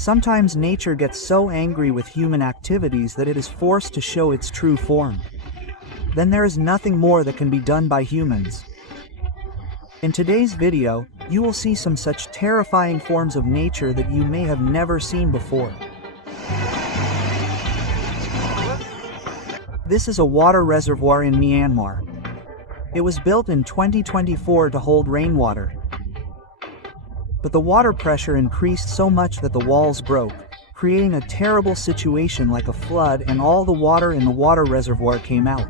Sometimes nature gets so angry with human activities that it is forced to show its true form. Then there is nothing more that can be done by humans. In today's video, you will see some such terrifying forms of nature that you may have never seen before. This is a water reservoir in Myanmar. It was built in 2024 to hold rainwater. But the water pressure increased so much that the walls broke, creating a terrible situation like a flood, and all the water in the water reservoir came out.